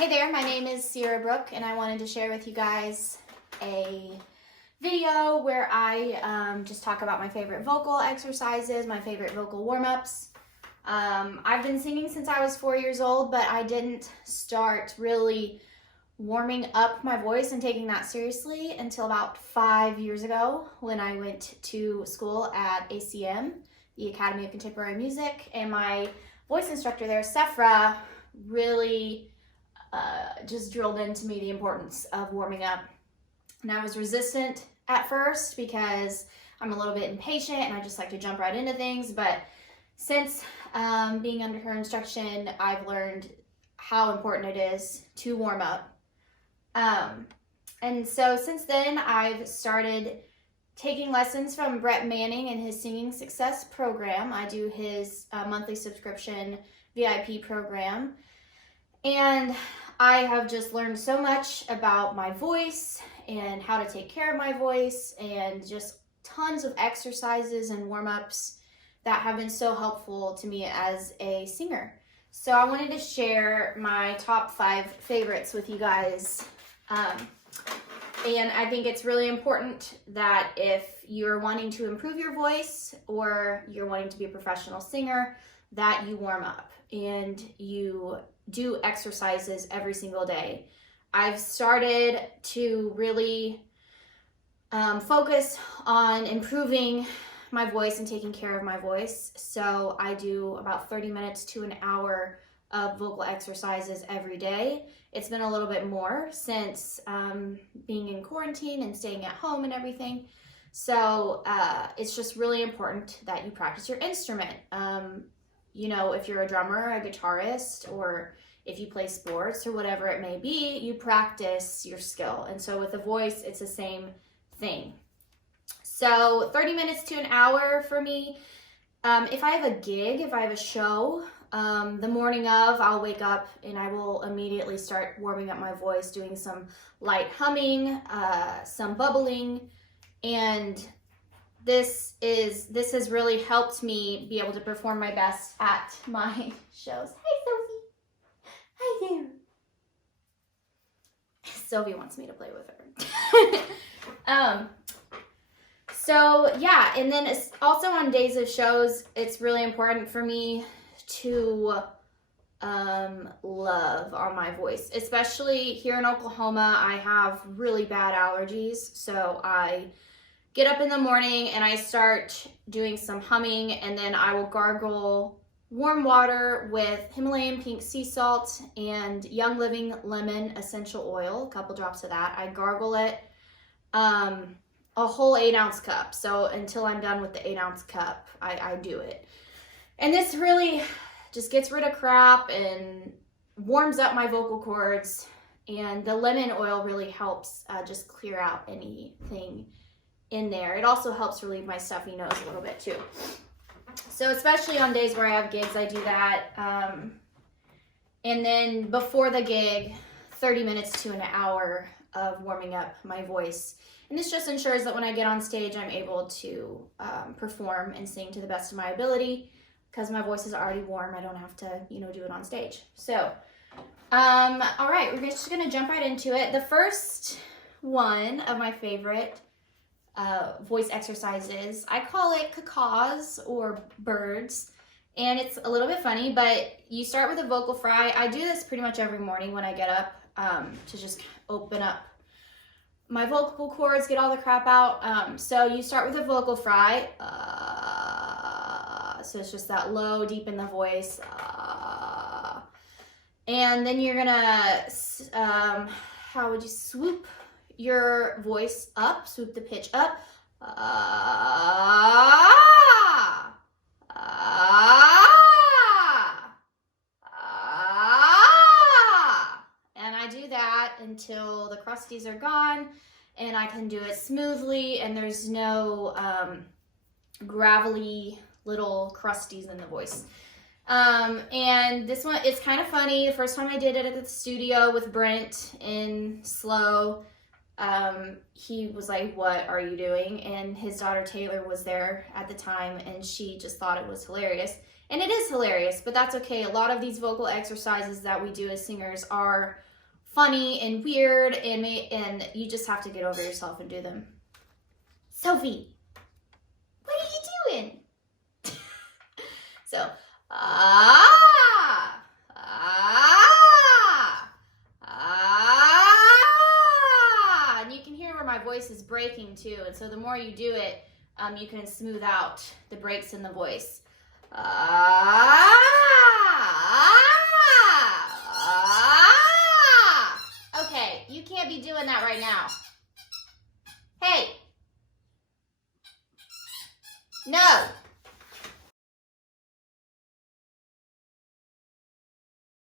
Hey there, my name is Ciara Brooke, and I wanted to share with you guys a video where I just talk about my favorite vocal exercises, my favorite vocal warm-ups. I've been singing since I was 4 years old, but I didn't start really warming up my voice and taking that seriously until about 5 years ago when I went to school at ACM, the Academy of Contemporary Music, and my voice instructor there, Sephra, really just drilled into me the importance of warming up. And I was resistant at first because I'm a little bit impatient and I just like to jump right into things. But since being under her instruction, I've learned how important it is to warm up. And so since then, I've started taking lessons from Brett Manning in his Singing Success program. I do his monthly subscription VIP program. And I have just learned so much about my voice and how to take care of my voice and just tons of exercises and warm-ups that have been so helpful to me as a singer. So I wanted to share my top 5 favorites with you guys. And I think it's really important that if you're wanting to improve your voice or you're wanting to be a professional singer, that you warm up and you do exercises every single day. I've started to really focus on improving my voice and taking care of my voice. So I do about 30 minutes to an hour of vocal exercises every day. It's been a little bit more since being in quarantine and staying at home and everything. So it's just really important that you practice your instrument. You know, if you're a drummer, a guitarist, or if you play sports or whatever it may be, you practice your skill. And so with the voice, it's the same thing. So 30 minutes to an hour for me. If I have a gig, if I have a show, the morning of, I'll wake up and I will immediately start warming up my voice, doing some light humming, some bubbling, and this has really helped me be able to perform my best at my shows. Hi, Sophie. Hi there. Sylvie wants me to play with her. So yeah, and then it's also on days of shows, it's really important for me to love on my voice, especially here in Oklahoma. I have really bad allergies, so I get up in the morning and I start doing some humming, and then I will gargle warm water with Himalayan pink sea salt and Young Living lemon essential oil, a couple drops of that. I gargle it a whole 8-ounce cup. So until I'm done with the 8-ounce cup, I do it. And this really just gets rid of crap and warms up my vocal cords. And the lemon oil really helps just clear out anything in there. It also helps relieve my stuffy nose a little bit too. So especially on days where I have gigs, I do that. And then before the gig, 30 minutes to an hour of warming up my voice. And this just ensures that when I get on stage, I'm able to perform and sing to the best of my ability because my voice is already warm. I don't have to, do it on stage. So, all right, we're just gonna jump right into it. The first one of my favorite voice exercises, I call it cacaws or birds, and it's a little bit funny, but you start with a vocal fry. I do this pretty much every morning when I get up to just open up my vocal cords, get all the crap out. So you start with a vocal fry, so it's just that low, deep in the voice, and then you're gonna how would you swoop your voice up, swoop the pitch up. And I do that until the crusties are gone and I can do it smoothly and there's no gravelly little crusties in the voice. And this one, it's kind of funny. The first time I did it at the studio with Brent in Slow, he was like, "What are you doing?" And his daughter Taylor was there at the time and she just thought it was hilarious. And it is hilarious, but that's okay. A lot of these vocal exercises that we do as singers are funny and weird, and you just have to get over yourself and do them. Sophie, what are you doing? So, and you can hear where my voice is breaking too. And so the more you do it, you can smooth out the breaks in the voice. Okay, you can't be doing that right now. Hey. No.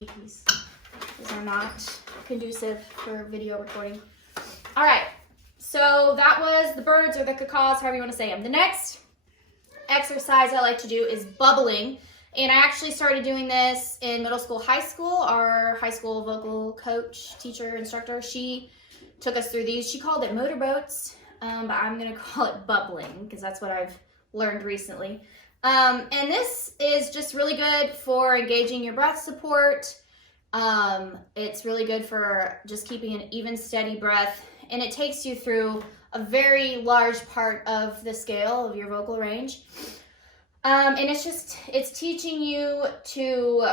These are not conducive for video recording. All right, so that was the birds or the cacaws, however you want to say them. The next exercise I like to do is bubbling. And I actually started doing this in middle school, high school. Our high school vocal coach, teacher, instructor, she took us through these. She called it motorboats, but I'm going to call it bubbling because that's what I've learned recently. And this is just really good for engaging your breath support. It's really good for just keeping an even, steady breath. And it takes you through a very large part of the scale of your vocal range. And it's teaching you to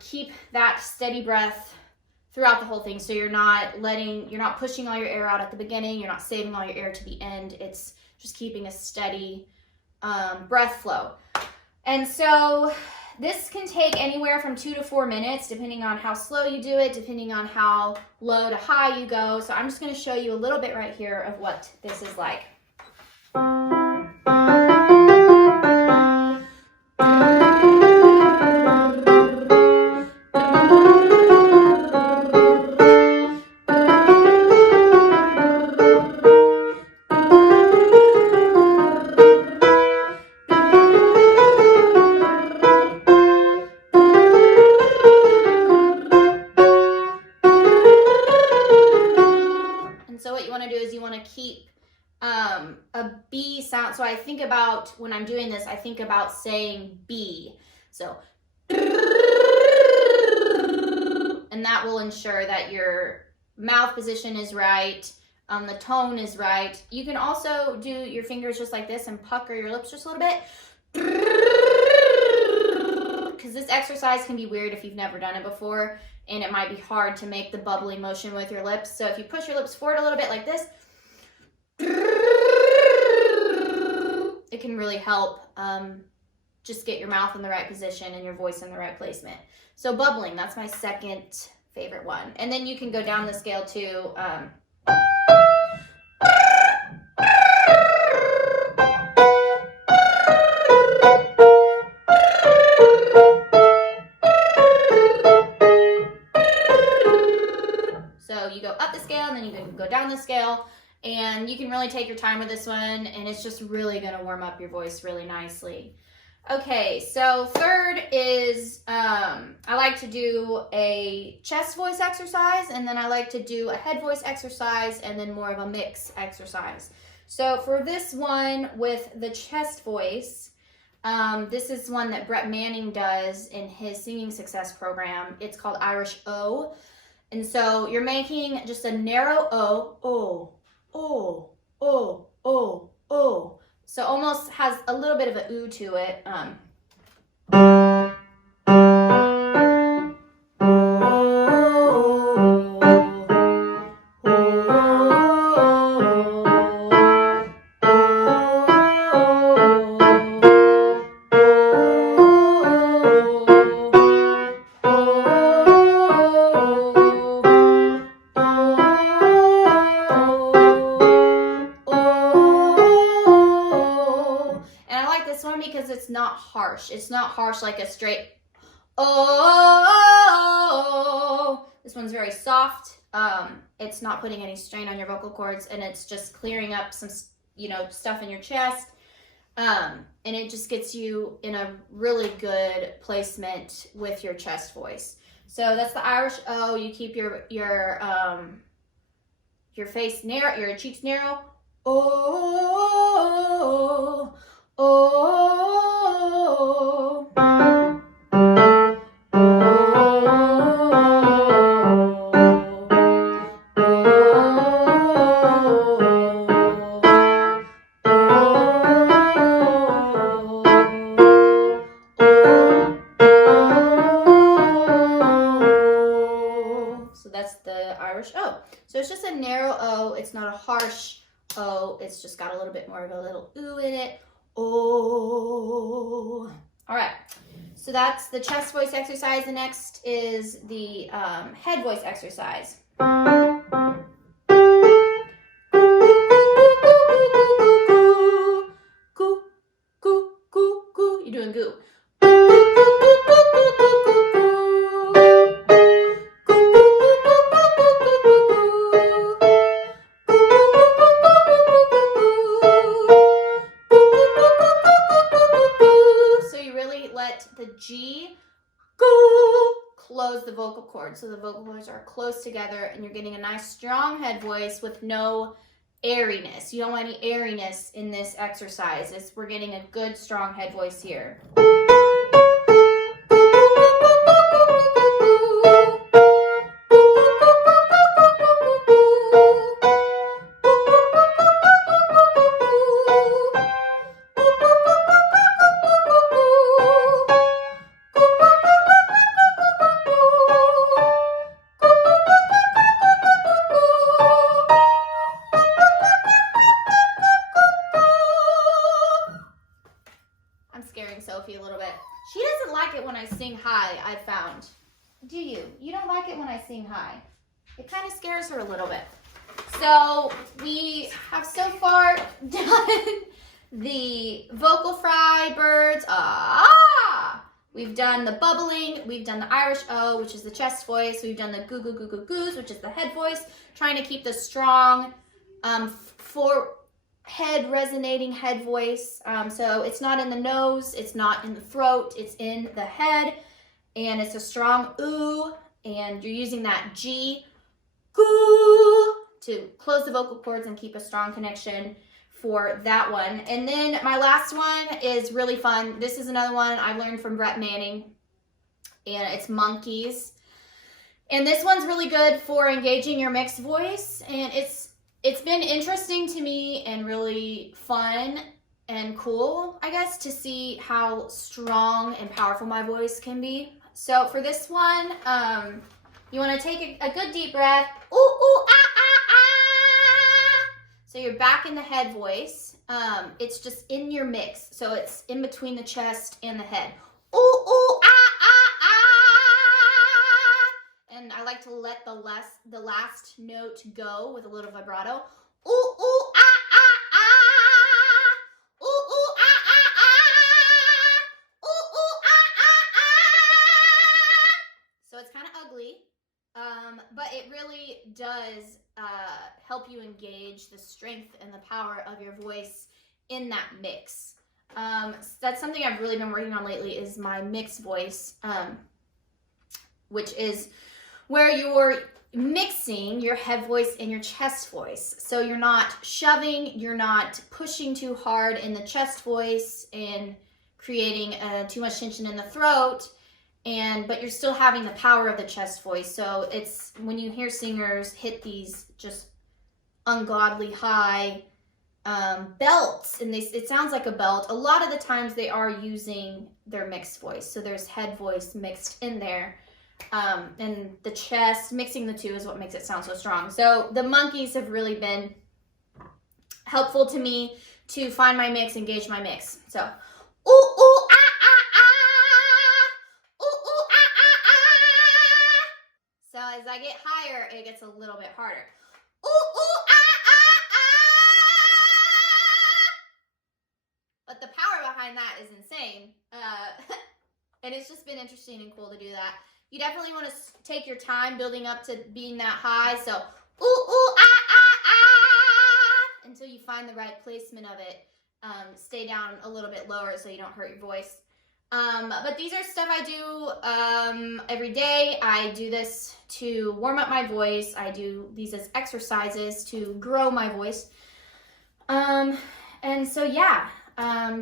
keep that steady breath throughout the whole thing. So you're not pushing all your air out at the beginning. You're not saving all your air to the end. It's just keeping a steady breath flow. And so this can take anywhere from 2 to 4 minutes, depending on how slow you do it, depending on how low to high you go. So I'm just going to show you a little bit right here of what this is like. So what you want to do is you want to keep a B sound. So I think about, when I'm doing this, I think about saying B. So, and that will ensure that your mouth position is right, the tone is right. You can also do your fingers just like this and pucker your lips just a little bit. Because this exercise can be weird if you've never done it before, and it might be hard to make the bubbling motion with your lips. So if you push your lips forward a little bit like this, it can really help just get your mouth in the right position and your voice in the right placement. So bubbling, that's my second favorite one. And then you can go down the scale too. So you go up the scale and then you can go down the scale, and you can really take your time with this one, and it's just really going to warm up your voice really nicely. Okay, so third is I like to do a chest voice exercise, and then I like to do a head voice exercise, and then more of a mix exercise. So for this one with the chest voice, this is one that Brett Manning does in his singing success program. It's called Irish O. And so you're making just a narrow O, O, O, O, O, O. So almost has a little bit of an oo to it. Because it's not harsh. It's not harsh like a straight oh. This one's very soft. It's not putting any strain on your vocal cords, and it's just clearing up some, stuff in your chest. And it just gets you in a really good placement with your chest voice. So that's the Irish O. You keep your face narrow, your cheeks narrow. Oh. Oh, Irish O. So it's just a narrow O. It's not a harsh O. It's just got a little bit more of a little ooh in it. Oh. All right. So that's the chest voice exercise. The next is the head voice exercise. Goo, goo, goo, goo. You're doing goo. So you really let the G close the vocal cords. So the vocal cords are close together and you're getting a nice strong head voice with no airiness. You don't want any airiness in this exercise. We're getting a good strong head voice here. Sophie a little bit. She doesn't like it when I sing high, I've found. Do you? You don't like it when I sing high. It kind of scares her a little bit. So we have so far done the vocal fry birds. We've done the bubbling. We've done the Irish O, which is the chest voice. We've done the goo goo goo goo goos, which is the head voice. Trying to keep the strong head resonating head voice. So it's not in the nose, it's not in the throat, it's in the head, and it's a strong ooh, and you're using that G goo to close the vocal cords and keep a strong connection for that one. And then my last one is really fun. This is another one I learned from Brett Manning, and it's monkeys. And this one's really good for engaging your mixed voice, and it's been interesting to me and really fun and cool, I guess, to see how strong and powerful my voice can be. So for this one, you want to take a good deep breath. Ooh, ooh, ah, ah, ah. So you're back in the head voice. It's just in your mix. So it's in between the chest and the head. Ooh, ooh, ah, ah, ah. And I like to let the last note go with a little vibrato. Ooh, ooh, ah, ah, ah. Ooh, ooh, ah, ah, ah. Ooh, ooh, ah, ah, ah. So it's kind of ugly, but it really does help you engage the strength and the power of your voice in that mix. That's something I've really been working on lately, is my mixed voice, which is where you're mixing your head voice and your chest voice. So you're not shoving, you're not pushing too hard in the chest voice and creating too much tension in the throat, but you're still having the power of the chest voice. So it's when you hear singers hit these just ungodly high belts, and it sounds like a belt. A lot of the times they are using their mixed voice. So there's head voice mixed in there. And the chest, mixing the two is what makes it sound so strong. So the monkeys have really been helpful to me to find my mix, engage my mix. So, ooh, ooh, ah, ah, ah. Ooh, ooh, ah, ah, ah. So as I get higher, it gets a little bit harder. Ooh, ooh, ah, ah, ah. But the power behind that is insane. And it's just been interesting and cool to do that. You definitely want to take your time building up to being that high. So, ooh, ooh, ah, ah, ah, until you find the right placement of it. Stay down a little bit lower so you don't hurt your voice. But these are stuff I do every day. I do this to warm up my voice. I do these as exercises to grow my voice. And so, yeah.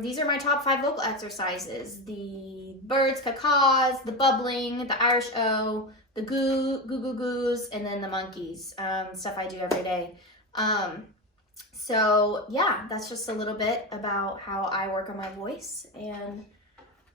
These are my top 5 vocal exercises: the birds, cacaws, the bubbling, the Irish O, the goo goo goos, and then the monkeys. Stuff I do every day. So yeah, that's just a little bit about how I work on my voice. And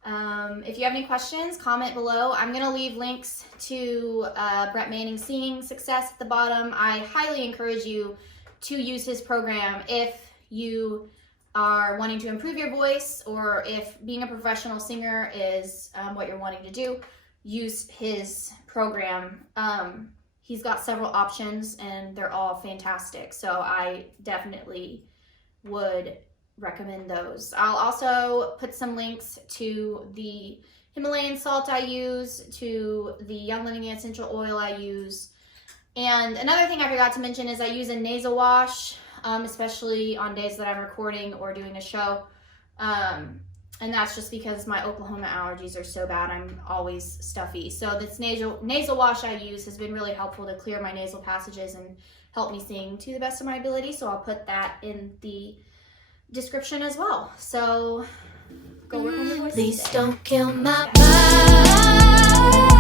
If you have any questions, comment below. I'm going to leave links to Brett Manning's singing success at the bottom. I highly encourage you to use his program if you are wanting to improve your voice, or if being a professional singer is what you're wanting to do. Use his program. He's got several options and they're all fantastic. So I definitely would recommend those. I'll also put some links to the Himalayan salt I use, to the Young Living essential oil I use. And another thing I forgot to mention is I use a nasal wash, especially on days that I'm recording or doing a show. And that's just because my Oklahoma allergies are so bad. I'm always stuffy. So this nasal wash I use has been really helpful to clear my nasal passages and help me sing to the best of my ability. So I'll put that in the description as well. So go work on your voice. Please don't kill my vibe.